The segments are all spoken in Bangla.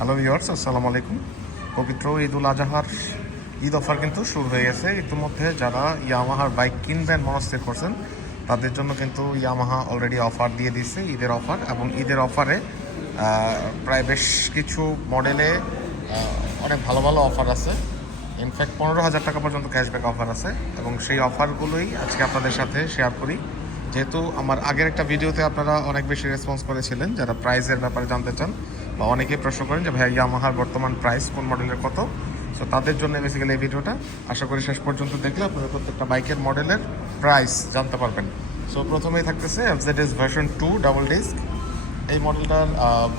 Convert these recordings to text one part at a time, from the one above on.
হ্যালো ভিউয়ার্স, আসসালামু আলাইকুম। পবিত্র ঈদুল আজহার ঈদ অফার কিন্তু শুরু হয়ে গেছে। ইতিমধ্যে যারা ইয়ামাহার বাইক কিনবেন মনস্থির করছেন তাদের জন্য কিন্তু ইয়ামাহা অলরেডি অফার দিয়ে দিচ্ছে, ঈদের অফার। এবং ঈদের অফারে প্রায় বেশ কিছু মডেলে অনেক ভালো ভালো অফার আছে। ইনফ্যাক্ট 15,000 টাকা পর্যন্ত ক্যাশব্যাক অফার আছে এবং সেই অফারগুলোই আজকে আপনাদের সাথে শেয়ার করি। যেহেতু আমার আগের একটা ভিডিওতে আপনারা অনেক বেশি রেসপন্স করেছিলেন যারা প্রাইসের ব্যাপারে জানতে চান, বা অনেকেই প্রশ্ন করেন যে ভাইয়া ইয়ামাহার বর্তমান প্রাইস কোন মডেলের কত। সো তাদের জন্য বেসিক্যালি এই ভিডিওটা। আশা করি শেষ পর্যন্ত দেখলে আপনারা প্রত্যেকটা বাইকের মডেলের প্রাইস জানতে পারবেন। সো প্রথমেই থাকতেছে এফজেডএস ভার্সন 2 ডাবল ডিস্ক। এই মডেলটার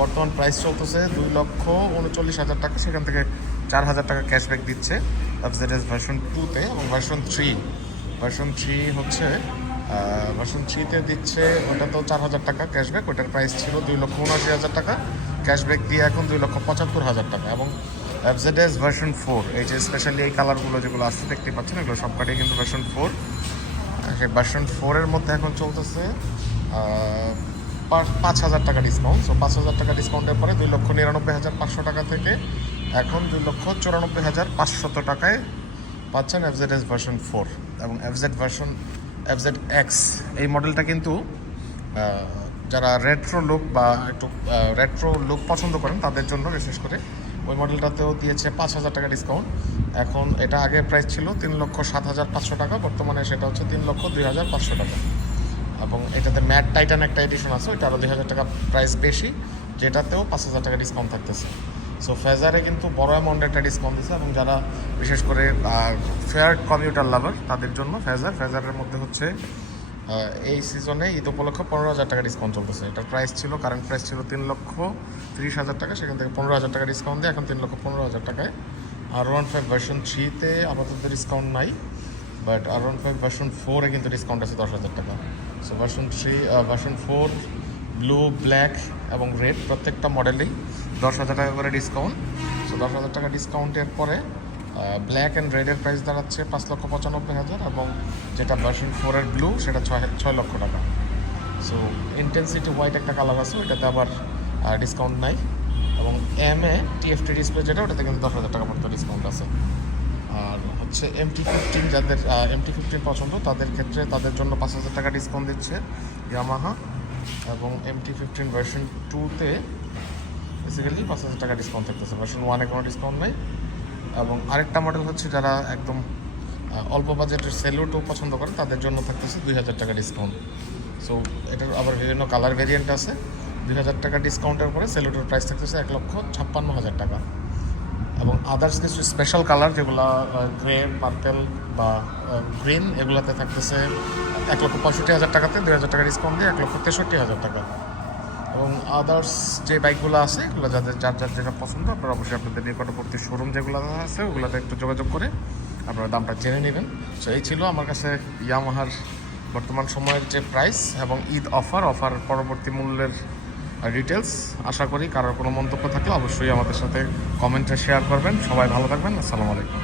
বর্তমান প্রাইস চলতেছে 2,39,000 টাকা। সেখান থেকে 4,000 টাকা ক্যাশব্যাক দিচ্ছে এফজেডএস ভার্সন 2-তে। এবং ভার্সন 3 হচ্ছে ভার্সন 3-তে দিচ্ছে ওটা তো 4,000 টাকা ক্যাশব্যাক। ওটার প্রাইস ছিল 2,79,000 টাকা, ক্যাশব্যাক দিয়ে এখন 2,75,000 টাকা। এবং এফজেডএস ভার্সন 4, এই যে স্পেশালি এই কালারগুলো যেগুলো আসছে দেখতে পাচ্ছেন, এগুলো সবকটাই কিন্তু ভার্সন 4। সেই ভার্সন 4-এর মধ্যে এখন চলতেছে 5,000 টাকা ডিসকাউন্ট। সো 5,000 টাকা ডিসকাউন্টের পরে 2,99,500 টাকা থেকে এখন 2,94,500 টাকায় পাচ্ছেন এফজেডএস ভার্সন 4। এবং এফজেড এক্স এই মডেলটা কিন্তু যারা রেট্রো লুক বা একটু রেট্রো লুক পছন্দ করেন তাদের জন্য বিশেষ করে ওই মডেলটাতেও দিয়েছে 5,000 টাকা ডিসকাউন্ট। এখন এটা আগে প্রাইস ছিল 3,07,500 টাকা, বর্তমানে সেটা হচ্ছে 3,02,500 টাকা। এবং এটাতে ম্যাট টাইটান একটা এডিশন আছে, ওইটা আরও 2,000 টাকা প্রাইস বেশি, যেটাতেও 5,000 টাকা ডিসকাউন্ট থাকতেছে। সো ফেজারে কিন্তু বড় অ্যামাউন্টের একটা ডিসকাউন্ট দিচ্ছে। এবং যারা বিশেষ করে ফেয়ার কমিউটার লাভার তাদের জন্য ফেজারের মধ্যে হচ্ছে এই সিজনে ঈদ উপলক্ষে 15,000 টাকা ডিসকাউন্ট চলতেছে। এটার প্রাইস ছিল, কারেন্ট প্রাইস ছিল 3,30,000 টাকা, সেখান থেকে 15,000 টাকা ডিসকাউন্ট দিয়ে এখন 3,15,000 টাকায়। R15 ভার্সন 3-তে আপাতত ডিসকাউন্ট নাই, বাট R15 ভার্সন 4-এ কিন্তু ডিসকাউন্ট আছে 10,000 টাকা। সো ভার্সন 4 ব্লু, ব্ল্যাক এবং রেড প্রত্যেকটা মডেলেই 10,000 টাকা করে ডিসকাউন্ট। সো 10,000 টাকা ডিসকাউন্টের পরে ব্ল্যাক অ্যান্ড রেডের প্রাইস দাঁড়াচ্ছে 5,95,000, এবং যেটা ভার্সন 4-এর ব্লু সেটা 6 লক্ষ টাকা। সো ইন্টেন্সিটি হোয়াইট একটা কালার আছে, ওইটাতে আবার ডিসকাউন্ট নাই। এবং এমএ টিএফটি ডিসপ্লে যেটা, ওটাতে কিন্তু 10,000 টাকা পর্যন্ত ডিসকাউন্ট আছে। আর হচ্ছে MT-15, যাদের MT-15 পছন্দ তাদের ক্ষেত্রে তাদের জন্য 5,000 টাকা ডিসকাউন্ট দিচ্ছে ইয়ামাহা। এবং MT-15 ভার্সন 2-তে বেসিক্যালি 5,000 টাকা ডিসকাউন্ট থাকতেছে, ভার্সন 1-এ কোনো ডিসকাউন্ট নেই। এবং আরেকটা মডেল হচ্ছে যারা একদম অল্প বাজেটের সেলুটও পছন্দ করে তাদের জন্য থাকতেছে 2,000 টাকা ডিসকাউন্ট। সো এটার আবার বিভিন্ন কালার ভেরিয়েন্ট আছে। 2,000 টাকা ডিসকাউন্টের পরে সেলুটের প্রাইস থাকতেছে 1,56,000 টাকা। এবং আদার্স কিছু স্পেশাল কালার যেগুলো গ্রে, পার্পেল বা গ্রিন, এগুলোতে থাকতেছে 1,65,000 টাকাতে 2,000 টাকা ডিসকাউন্ট দিয়ে 1,63,000 টাকা। এবং আদার্স যে বাইকগুলো আছে এগুলো যার যেটা পছন্দ আপনারা অবশ্যই আপনাদের নিকটবর্তী শোরুম যেগুলো আছে ওগুলোতে একটু যোগাযোগ করে আপনারা দামটা জেনে নেবেন। সো এই ছিল আমার কাছে ইয়ামাহার বর্তমান সময়ের যে প্রাইস এবং ঈদ অফার পরবর্তী মূল্যের ডিটেলস। আশা করি কারোর কোনো মন্তব্য থাকলে অবশ্যই আমাদের সাথে কমেন্টে শেয়ার করবেন। সবাই ভালো থাকবেন। আসসালামু আলাইকুম।